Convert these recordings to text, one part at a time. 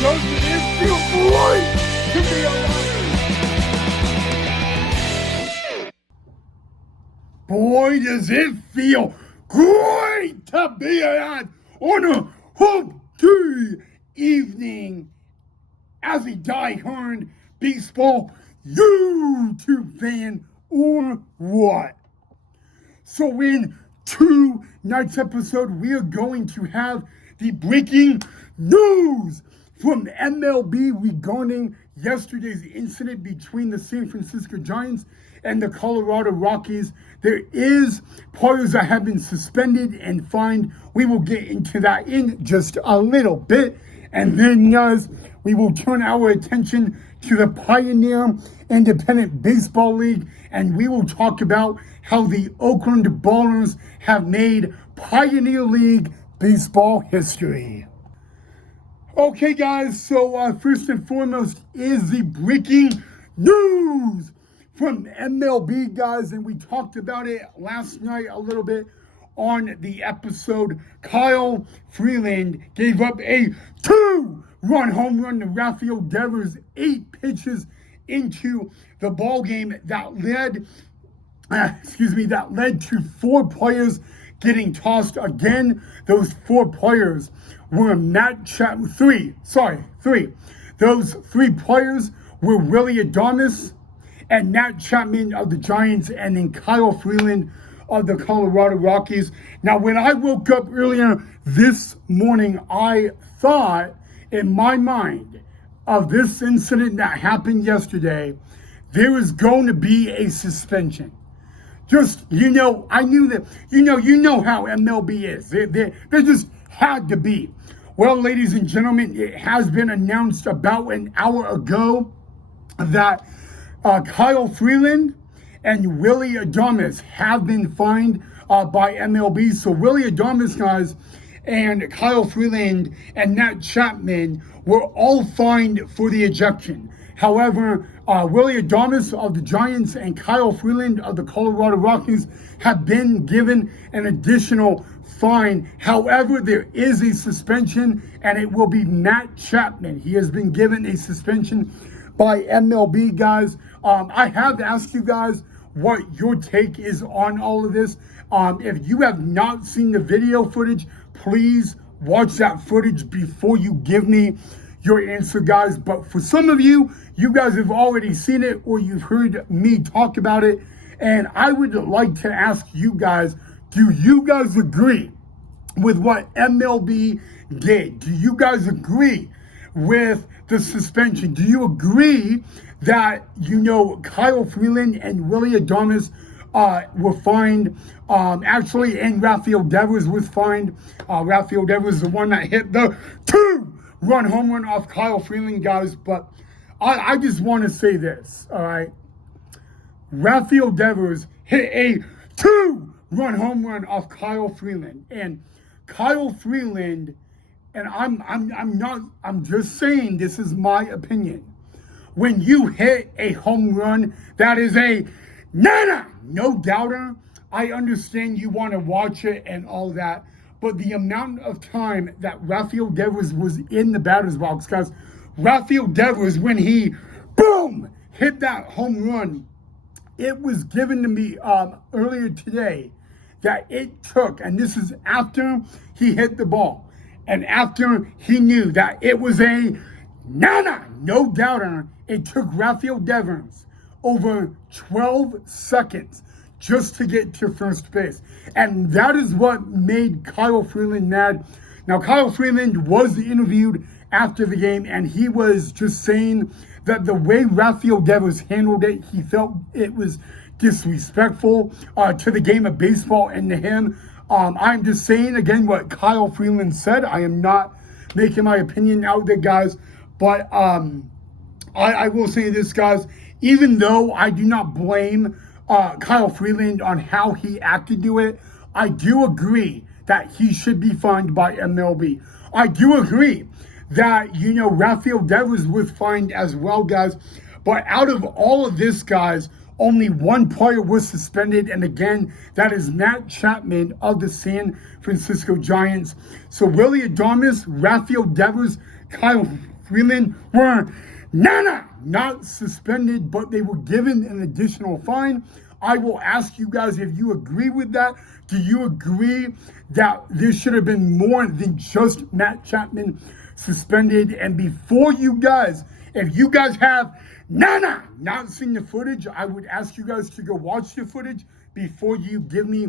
does it feel great to be alive? Boy, does it feel great to be alive on a hump day evening as a die-hard baseball YouTube fan or what? So in tonight's episode, we are going to have the breaking news from MLB regarding yesterday's incident between the San Francisco Giants and the Colorado Rockies. There is players that have been suspended and fined. We will get into that in just a little bit. And then, guys, we will turn our attention to the Pioneer Independent Baseball League, and we will talk about how the Oakland Ballers have made Pioneer League baseball history. Okay, guys, so first and foremost is the breaking news from MLB, guys, and we talked about it last night a little bit on the episode. Kyle Freeland gave up a 2-run home run to Rafael Devers 8 pitches into the ball game that led to 4 players getting tossed. Again, those 4 players were three. Those 3 players were Willy Adames and Nat Chapman of the Giants, and then Kyle Freeland of the Colorado Rockies. Now, when I woke up earlier this morning, I thought in my mind of this incident that happened yesterday, there was going to be a suspension. Just, I knew that, you know how MLB is. There just had to be. Well, ladies and gentlemen, it has been announced about an hour ago that Kyle Freeland and Willy Adames have been fined by MLB. So Willy Adames, guys, and Kyle Freeland and Nat Chapman were all fined for the ejection. However, Willy Adames of the Giants and Kyle Freeland of the Colorado Rockies have been given an additional fine. However, there is a suspension, and it will be Nat Chapman. He has been given a suspension by MLB, guys. I have asked you guys what your take is on all of this. If you have not seen the video footage, please watch that footage before you give me your answer, guys. But for some of you, you guys have already seen it or you've heard me talk about it. And I would like to ask you guys, do you guys agree with what MLB did? Do you guys agree with the suspension? Do you agree that, Kyle Freeland and Willy Adames were fined? And Rafael Devers was fined. Rafael Devers is the one that hit the 2-run home run off Kyle Freeland, guys. But I just want to say this, all right? Rafael Devers hit a 2-run home run off Kyle Freeland. And Kyle Freeland, and I'm just saying, this is my opinion. When you hit a home run, that is a no doubter. I understand you want to watch it and all that, but the amount of time that Rafael Devers was in the batter's box, guys, Rafael Devers, when he, boom, hit that home run, it was given to me earlier today that it took, and this is after he hit the ball, and after he knew that it was a no doubter, it took Rafael Devers over 12 seconds just to get to first base. And that is what made Kyle Freeland mad. Now, Kyle Freeland was interviewed after the game, and he was just saying that the way Rafael Devers handled it, he felt it was disrespectful to the game of baseball and to him. I'm just saying, again, what Kyle Freeland said. I am not making my opinion out there, guys. But I will say this, guys. Even though I do not blame Kyle Freeland on how he acted to it, I do agree that he should be fined by MLB. I do agree that, Rafael Devers was fined as well, guys. But out of all of this, guys, only one player was suspended, and again, that is Nat Chapman of the San Francisco Giants. So Willy Adames, Rafael Devers, Kyle Freeland were not suspended, but they were given an additional fine. I will ask you guys if you agree with that. Do you agree that there should have been more than just Matt Chapman suspended? And before you guys, if you guys have not seen the footage, I would ask you guys to go watch the footage before you give me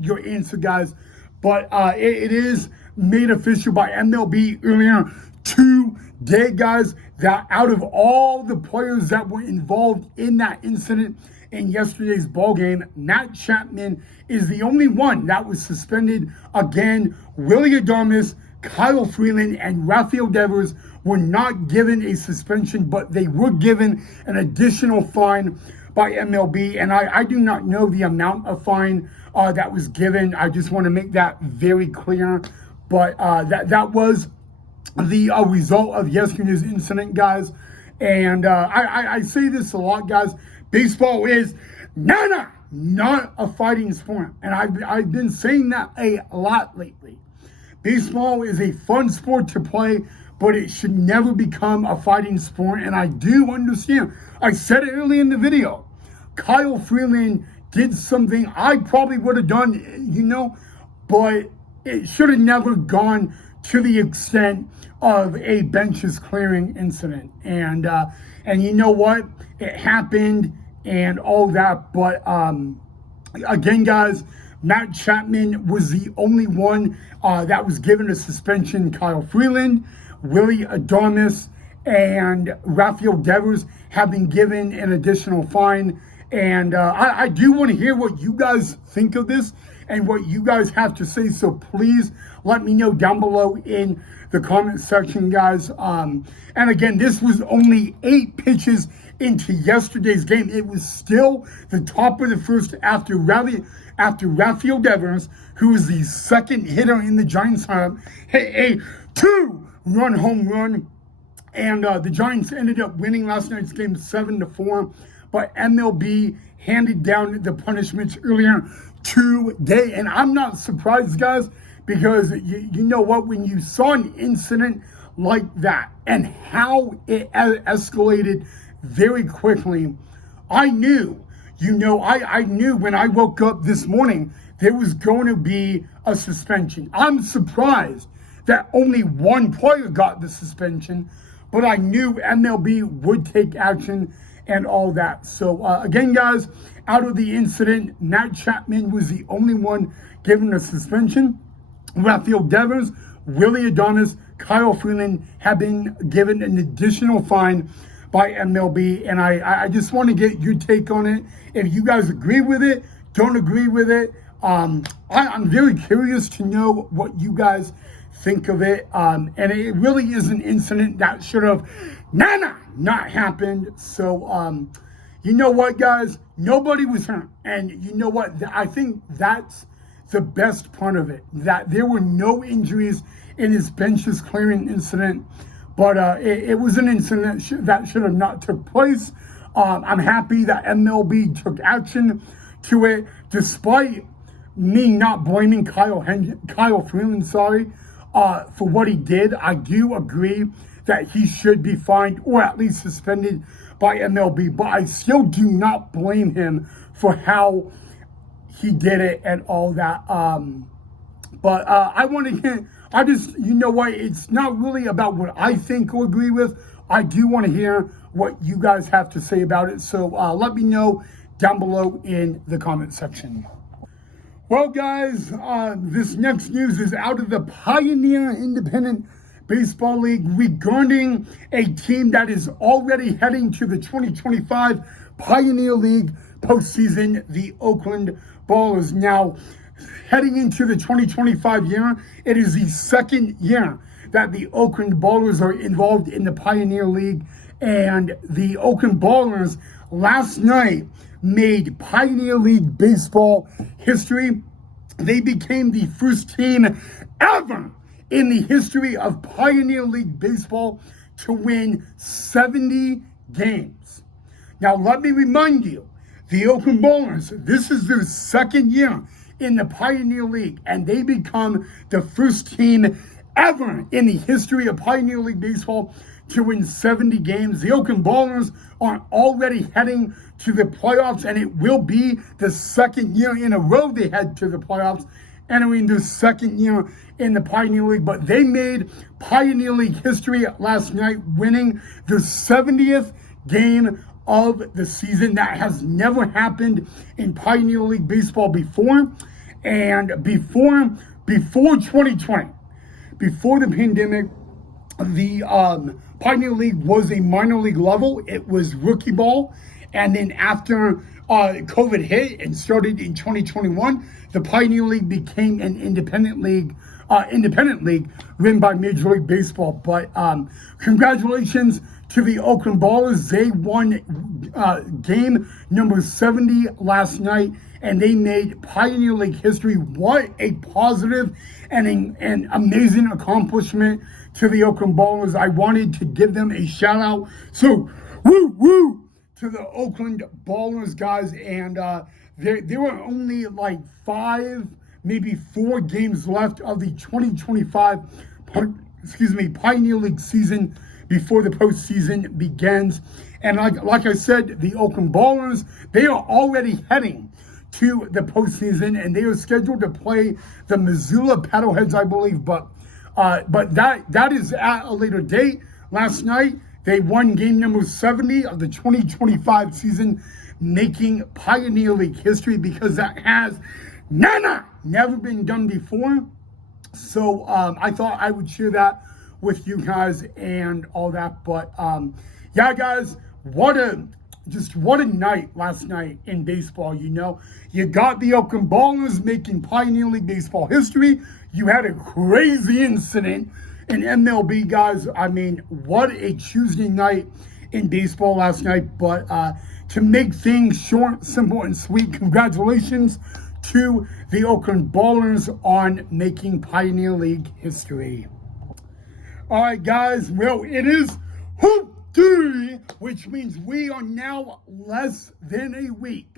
your answer, guys. But it is made official by MLB earlier today, guys, that out of all the players that were involved in that incident in yesterday's ball game, Matt Chapman is the only one that was suspended. Again, Willy Adames, Kyle Freeland, and Rafael Devers were not given a suspension, but they were given an additional fine by MLB. And I do not know the amount of fine that was given. I just want to make that very clear. But that was the result of yesterday's incident, guys. And I say this a lot, guys. Baseball is not a fighting sport. And I've been saying that a lot lately. Baseball is a fun sport to play, but it should never become a fighting sport. And I do understand. I said it early in the video. Kyle Freeland did something I probably would have done, but it should have never gone to the extent of a benches clearing incident. And you know what? It happened and all that. But again, guys, Matt Chapman was the only one that was given a suspension. Kyle Freeland, Willy Adames, and Rafael Devers have been given an additional fine. And I do want to hear what you guys think of this and what you guys have to say. So please let me know down below in the comment section, guys. And again, this was only 8 pitches into yesterday's game. It was still the top of the first after Rafael Devers, who was the second hitter in the Giants' lineup, hit a 2-run home run. And the Giants ended up winning last night's game 7-4. But MLB handed down the punishments earlier today. And I'm not surprised, guys, because you know what? When you saw an incident like that and how it escalated very quickly, I knew, I knew when I woke up this morning there was going to be a suspension. I'm surprised that only one player got the suspension, but I knew MLB would take action and all that. So again, guys, out of the incident, Matt Chapman was the only one given a suspension. Rafael Devers, Willy Adames, Kyle Freeland have been given an additional fine by MLB. And I just want to get your take on it. If you guys agree with it, don't agree with it. I'm very curious to know what you guys think of it. And it really is an incident that should have not happened. So, you know what, guys? Nobody was hurt. And you know what? I think that's the best part of it, that there were no injuries in this benches clearing incident. But it was an incident that should have not took place. I'm happy that MLB took action to it, despite me not blaming Kyle Freeland, for what he did. I do agree that he should be fined or at least suspended by MLB, but I still do not blame him for how he did it and all that. But I want to hear, you know what, it's not really about what I think or agree with. I do want to hear what you guys have to say about it. So let me know down below in the comment section. Well, guys, this next news is out of the Pioneer Independent Baseball League regarding a team that is already heading to the 2025 Pioneer League postseason, the Oakland Ballers. Now, heading into the 2025 year, it is the second year that the Oakland Ballers are involved in the Pioneer League. And the Oakland Ballers last night made Pioneer League baseball history. They became the first team ever in the history of Pioneer League baseball to win 70 games. Now, let me remind you, the Oakland Ballers, this is their second year in the Pioneer League, and they become the first team ever in the history of Pioneer League Baseball to win 70 games. The Oakland Ballers are already heading to the playoffs, and it will be the second year in a row they head to the playoffs, entering the second year in the Pioneer League. But they made Pioneer League history last night, winning the 70th game of the season. That has never happened in Pioneer League Baseball before. And before 2020, before the pandemic, the Pioneer League was a minor league level. It was rookie ball. And then after COVID hit and started in 2021, the Pioneer League became an independent league run by Major League Baseball. But congratulations to the Oakland Ballers. They won game number 70 last night, and they made Pioneer League history. What a positive and an amazing accomplishment to the Oakland Ballers. I wanted to give them a shout out. So, woo to the Oakland Ballers, guys. And there were only like 5, maybe 4 games left of the 2025 Pioneer League season before the postseason begins. And like I said, the Oakland Ballers, they are already heading to the postseason, and they are scheduled to play the Missoula Paddleheads, I believe. But that is at a later date. Last night, they won game number 70 of the 2025 season, making Pioneer League history because that has never been done before. So I thought I would share that with you guys and all that. But yeah, guys, what a night last night in baseball. You know, you got the Oakland Ballers making Pioneer League Baseball history. You had a crazy incident in MLB, guys. I mean, what a Tuesday night in baseball last night. But to make things short, simple, and sweet, congratulations to the Oakland Ballers on making Pioneer League history. All right, guys. Well, it is Hoop Day, which means we are now less than a week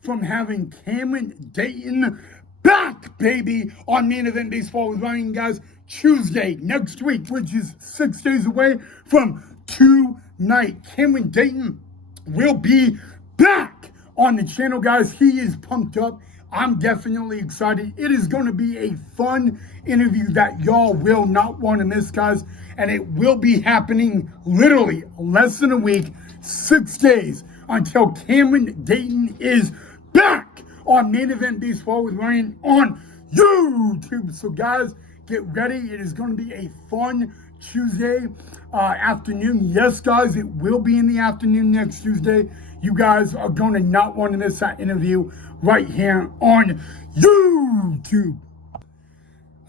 from having Cameron Dayton back, baby, on Main Event Baseball with Ryan, guys. Tuesday next week, which is 6 days away from tonight. Cameron Dayton will be back on the channel, guys. He is pumped up. I'm definitely excited. It is going to be a fun interview that y'all will not want to miss, guys. And it will be happening literally less than a week, 6 days, until Cameron Dayton is back on Main Event Baseball with Ryan on YouTube. So, guys, get ready. It is going to be a fun Tuesday afternoon. Yes, guys, it will be in the afternoon next Tuesday. You guys are going to not want to miss that interview right here on YouTube.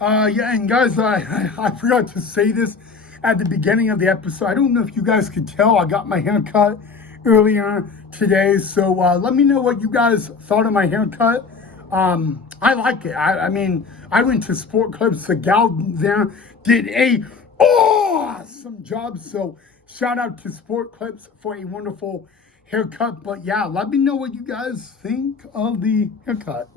Yeah, and guys, I forgot to say this at the beginning of the episode. I don't know if you guys could tell, I got my haircut earlier today. So let me know what you guys thought of my haircut. I like it. I mean, I went to Sport Clips. The gal there did a awesome job. So shout out to Sport Clips for a wonderful haircut. But yeah, let me know what you guys think of the haircut.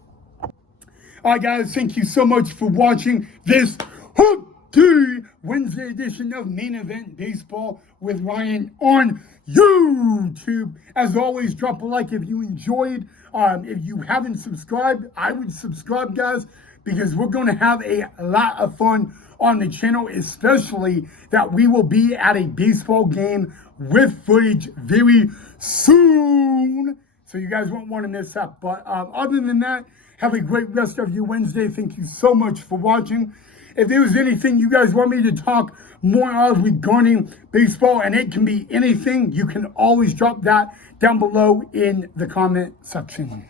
All right, guys, thank you so much for watching this Hoop Day Wednesday edition of Main Event Baseball with Ryan on YouTube. As always, drop a like if you enjoyed. If you haven't subscribed, I would subscribe, guys, because we're going to have a lot of fun on the channel, especially that we will be at a baseball game with footage very soon. So you guys won't want to miss that. But other than that, have a great rest of your Wednesday. Thank you so much for watching. If there was anything you guys want me to talk more of regarding baseball, and it can be anything, you can always drop that down below in the comment section.